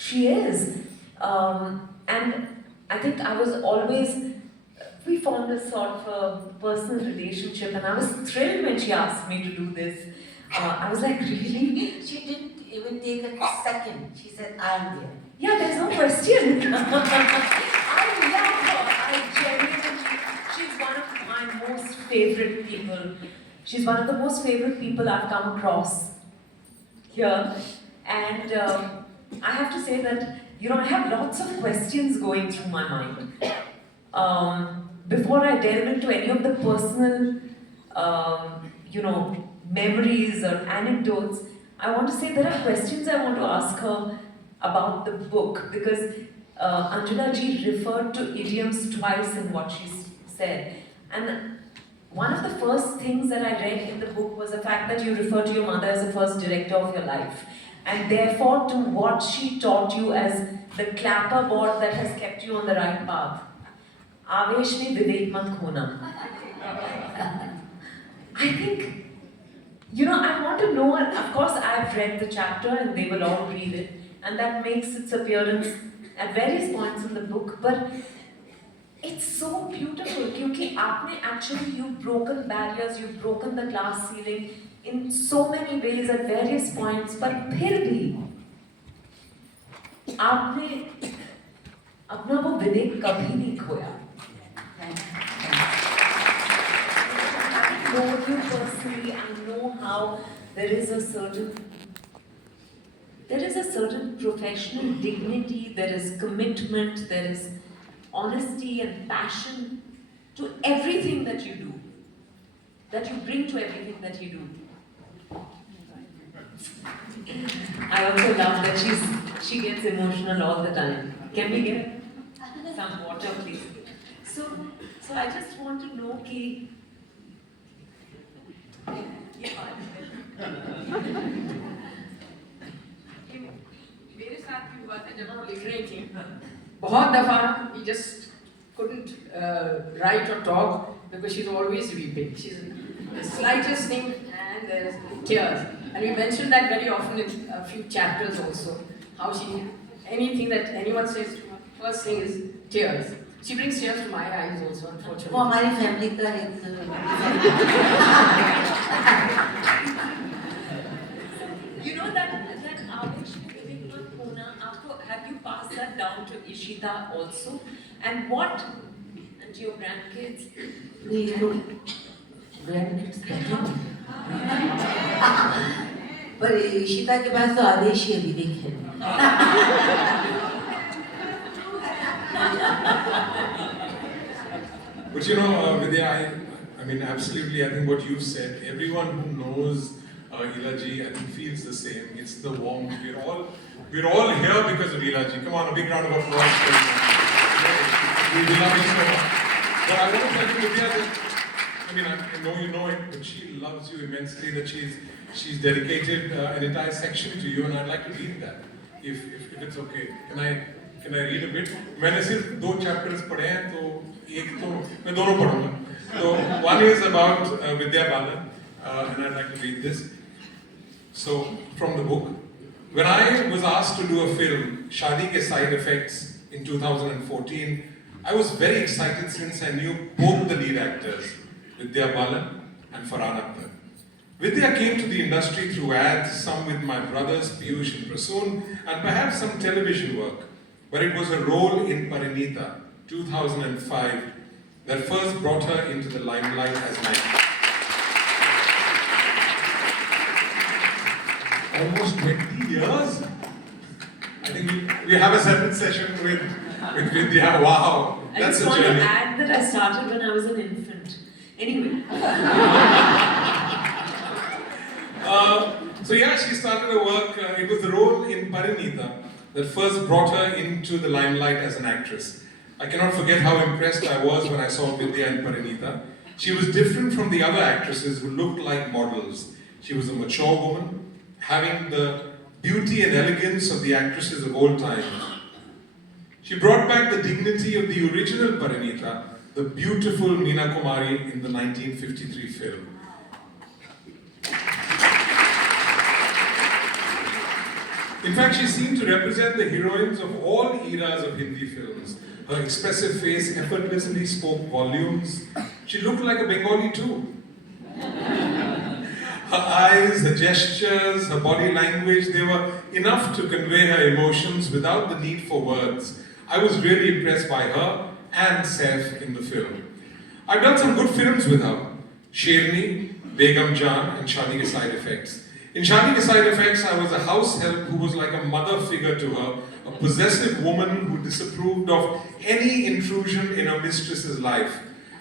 She is. And I think I was always, we formed a sort of a personal relationship, and I was thrilled when she asked me to do this. I was like, really? She didn't even take a second. She said, I'm there. Yeah, there's no question. I love her. I genuinely, she's one of my most favorite people. She's one of the most favorite people I've come across here. And I have to say that, I have lots of questions going through my mind. Before I delve into any of the personal, memories or anecdotes, I want to say there are questions I want to ask her about the book, because Anjula ji referred to idioms twice in what she said. And one of the first things that I read in the book was the fact that you refer to your mother as the first director of your life, and therefore to what she taught you as the clapperboard that has kept you on the right path. Avesh mein vivek mat khona. I think, I want to know, and of course I've read the chapter and they will all read it, and that makes its appearance at various points in the book, but it's so beautiful because actually you've broken barriers, you've broken the glass ceiling in so many ways at various points, but फिर भी आपने अपना वो विवेक कभी नहीं खोया. I know you personally, I know how there is a certain professional dignity, there is commitment, there is honesty and passion to everything that you do, that you bring to everything that you do. I also love that she gets emotional all the time. Can we get some water, please? So I just want to know कि मेरे साथ भी हुआ था जब वो लिख रही थी. बहुत दफा he just couldn't write or talk because she's always weeping. She's the slightest thing and there's tears. And we mentioned that very often in a few chapters also. How anything that anyone says to her, first thing is tears. She brings tears to my eyes also, unfortunately. वो हमारी family का एक You know that Avesh Vivek Mat Khona, have you passed that down to Ishita also? And what? And to your grandkids? We look grandkids better. पर ईशिता के पास तो आदेश ही विवेक है. But Vidya, I mean, absolutely, I think what you've said, everyone who knows Ila ji, I think feels the same. It's the warmth. We're all here because of Ila ji. Come on, a big round of applause for you. We love you so much. But I want to tell you, Vidya, that, I mean, I know you know it, but she loves you immensely, that she's dedicated an entire section to you, and I'd like to read that, if it's okay. Can I read a bit? मैंने सिर्फ 2 chapters पढ़े हैं, तो एक तो मैं दोनों पढ़ूंगा. So one is about Vidya Balan, and I'd like to read this. So from the book, when I was asked to do a film, Shaadi Ke Side Effects, in 2014, I was very excited since I knew both the lead actors, Vidya Balan and Farhan Akhtar. Vidya came to the industry through ads, some with my brothers Piyush and Prasoon, and perhaps some television work. But it was a role in Parinita, 2005, that first brought her into the limelight as an actress. Almost 20 years? I think we have a separate session with Vidya. Wow, that's a journey. I just want to add that I started when I was an infant. Anyway. So yeah, she started her work. It was the role in Parinita that first brought her into the limelight as an actress. I cannot forget how impressed I was when I saw Vidya in Parinita. She was different from the other actresses who looked like models. She was a mature woman, having the beauty and elegance of the actresses of old time. She brought back the dignity of the original Parinita, the beautiful Meena Kumari in the 1953 film. In fact, she seemed to represent the heroines of all eras of Hindi films. Her expressive face effortlessly spoke volumes. She looked like a Bengali too. Her eyes, her gestures, her body language, they were enough to convey her emotions without the need for words. I was really impressed by her and Saif in the film. I've done some good films with her. Sherni, Begum Jaan and Shaadi Ke Side Effects. In Shaadi Ke Side Effects, I was a house help who was like a mother figure to her, a possessive woman who disapproved of any intrusion in her mistress's life.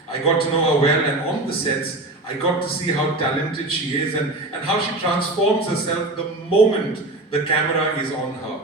I got to know her well, and on the sets, I got to see how talented she is and how she transforms herself the moment the camera is on her.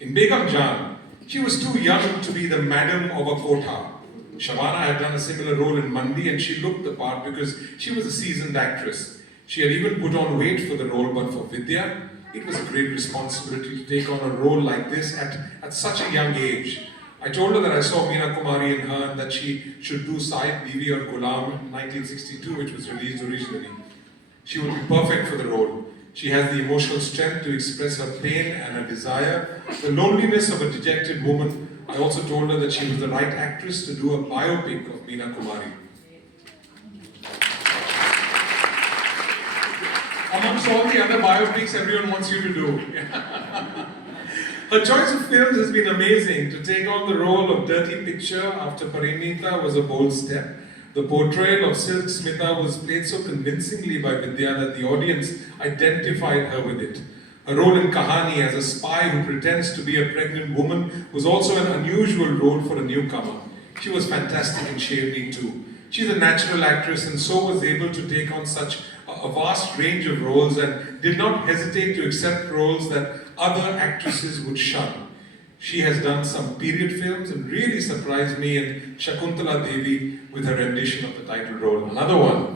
In Begum Jaan, she was too young to be the madam of a kotha. Shabana had done a similar role in Mandi and she looked the part because she was a seasoned actress. She had even put on weight for the role, but for Vidya, it was a great responsibility to take on a role like this at such a young age. I told her that I saw Meena Kumari in her and that she should do Said Bibi or Ghulam in 1962, which was released originally. She would be perfect for the role. She has the emotional strength to express her pain and her desire, the loneliness of a dejected woman. I also told her that she was the right actress to do a biopic of Meena Kumari. Amongst all the other biopics everyone wants you to do. Her choice of films has been amazing. To take on the role of Dirty Picture after Parinita was a bold step. The portrayal of Silk Smita was played so convincingly by Vidya that the audience identified her with it. Her role in Kahani as a spy who pretends to be a pregnant woman was also an unusual role for a newcomer. She was fantastic in Sherni too. She's a natural actress and so was able to take on such a vast range of roles and did not hesitate to accept roles that other actresses would shun. She has done some period films and really surprised me in Shakuntala Devi with her rendition of the title role. Another one.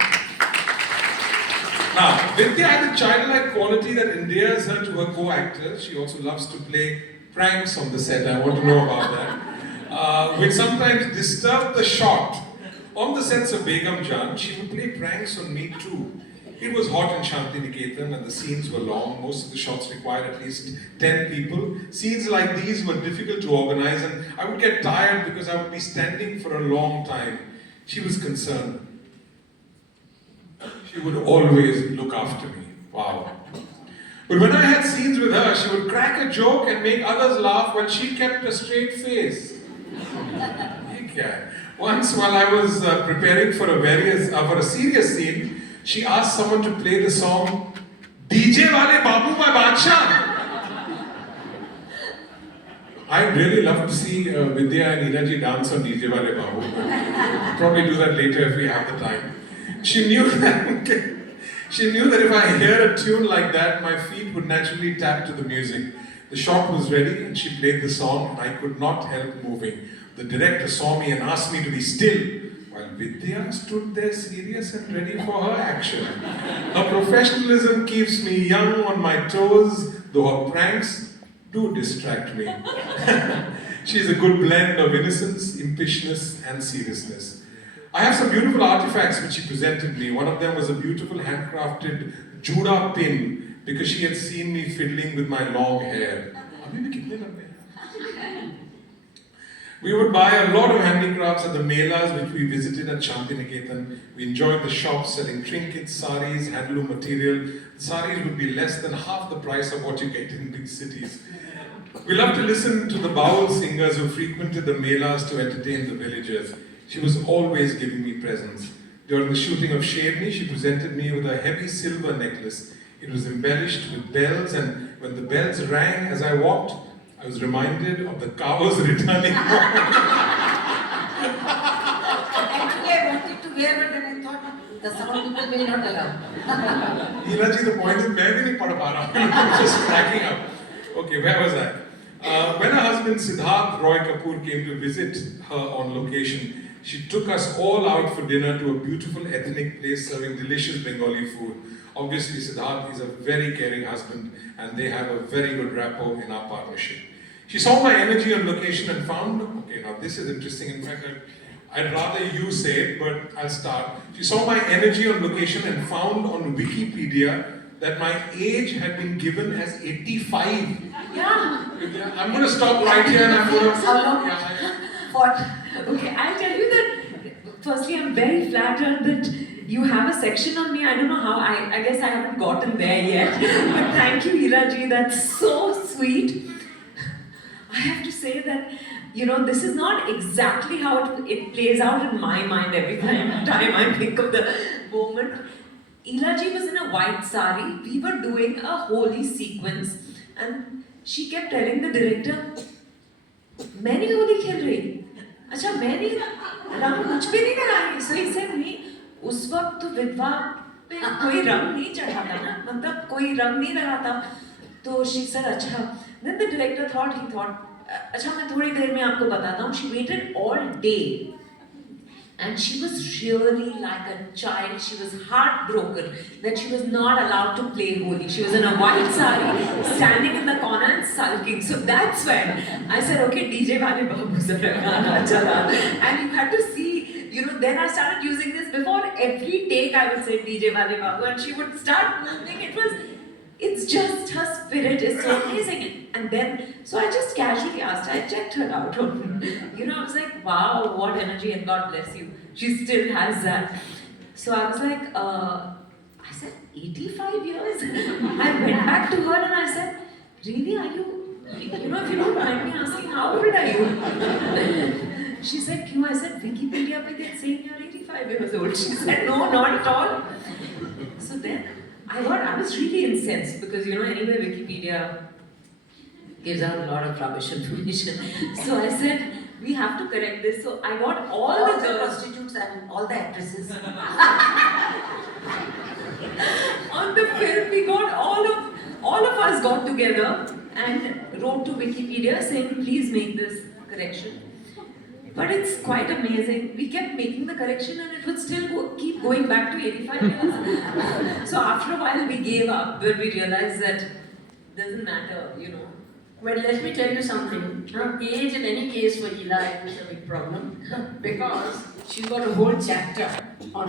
Now, Vidya had a childlike quality that endears her to her co-actors. She also loves to play pranks on the set. I want to know about that. Which sometimes disturb the shot. On the sets of Begum Jaan, she would play pranks on me too. It was hot in Shantiniketan and the scenes were long. Most of the shots required at least 10 people. Scenes like these were difficult to organize and I would get tired because I would be standing for a long time. She was concerned. She would always look after me. Wow. But when I had scenes with her, she would crack a joke and make others laugh while she kept a straight face. Once while I was preparing for a serious scene, she asked someone to play the song DJ Wale Babu My Badshah. I'd really love to see Vidya and Ila dance on DJ Wale Babu. We'll probably do that later if we have the time. She knew that if I hear a tune like that, my feet would naturally tap to the music. The shot was ready and she played the song and I could not help moving. The director saw me and asked me to be still, while Vidya stood there serious and ready for her action. Her professionalism keeps me young on my toes, though her pranks do distract me. She's a good blend of innocence, impishness, and seriousness. I have some beautiful artifacts which she presented me. One of them was a beautiful handcrafted Juda pin because she had seen me fiddling with my long hair. We would buy a lot of handicrafts at the melas which we visited at Shantiniketan. We enjoyed the shops selling trinkets, saris, handloom material. The saris would be less than half the price of what you get in big cities. We loved to listen to the baul singers who frequented the melas to entertain the villagers. She was always giving me presents. During the shooting of Sherni, she presented me with a heavy silver necklace. It was embellished with bells, and when the bells rang as I walked, I was reminded of the cows returning home. Actually, I wanted to wear, but then I thought the sound people will not allow. Ila the point is, I didn't I'm just cracking up. Okay, where was I? When her husband Siddharth Roy Kapoor came to visit her on location, she took us all out for dinner to a beautiful ethnic place serving delicious Bengali food. Obviously, Siddharth is a very caring husband and they have a very good rapport in our partnership. She saw my energy on location and found, okay, now this is interesting. In fact, I'd rather you say it, but I'll start. She saw my energy on location and found on Wikipedia that my age had been given as 85. Yeah. Vidya, I'm going to stop right here and I'm going to. How long? What? Okay, I'll tell you that. Firstly, I'm very flattered that you have a section on me. I don't know how. I guess I haven't gotten there yet. But thank you, Ila ji. That's so sweet. I have to say that, this is not exactly how it plays out in my mind every time I think of the moment. Ila ji was in a white sari. We were doing a holy sequence, and she kept telling the director, मैं नहीं होली खेल रही, अच्छा मैं नहीं रंग कुछ भी नहीं लगाई. So he said नहीं, उस वक्त तो विधवा पे कोई रंग नहीं चढ़ाता ना, मतलब कोई रंग नहीं लगाता. तो she said अच्छा. Then the director thought, अच्छा मैं थोड़ी देर में आपको बताता हूँ. She waited all day. And she was really like a child. She was heartbroken that she was not allowed to play Holi. She was in a white sari, standing in the corner and sulking. So that's when I said, okay, DJ Wale Babu zara gana chala. And you had to see, then I started using this. Before every take, I would say DJ Wale Babu, and she would start moving. It's just her spirit is so amazing. And then, so I just casually asked her, I checked her out. I was like, wow, what energy, and God bless you. She still has that. So I was like, I said, 85 years? I went back to her and I said, really, are you, if you don't mind me asking, how old are you? She said, Kyun? I said, Wikipedia pe they're saying you're 85 years old. She said, no, not at all. So then, I was really incensed because, anyway, Wikipedia gives out a lot of rubbish information. So I said, we have to correct this. So I got all the girls, prostitutes and all the actresses. on the film, we got all of us got together and wrote to Wikipedia saying, please make this correction. But it's quite amazing. We kept making the correction and it would still keep going back to 85 years. So after a while we gave up, but we realized that it doesn't matter, Well, let me tell you something. Age in any case for Ila is a big problem because she's got a whole chapter on her